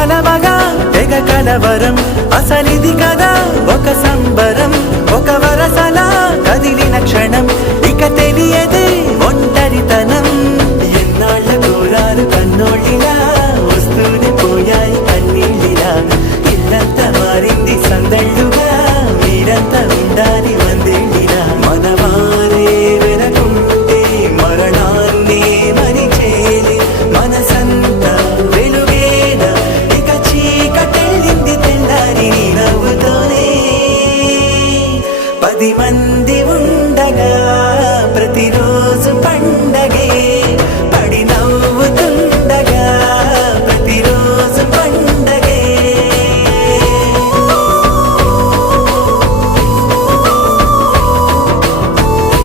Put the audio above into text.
కలవగా తెగ కలవరం అసలిది కదా ఒక సంబరం ఒక వరసలా కదిలిన క్షణం ఇక తెలియదే ఒంటరితనం ఎన్నాళ్ళ కోరాలు కన్నోళ్ళిలా వస్తూనే పోయాయి కన్నీళ్ళిలా ఇల్లంతా మారింది సందళ్ళుగా మీరంతా ఉండాలి వందేళ్ళిలా మనవారే వెనకుంటే మరణాన్నే మరిచేలి మనసంతా వెలుగేన ఇక చీకటెళ్ళింది తెల్లారి నీ నవ్వుతోనే 10 మంది ఉండగా ప్రతిరోజు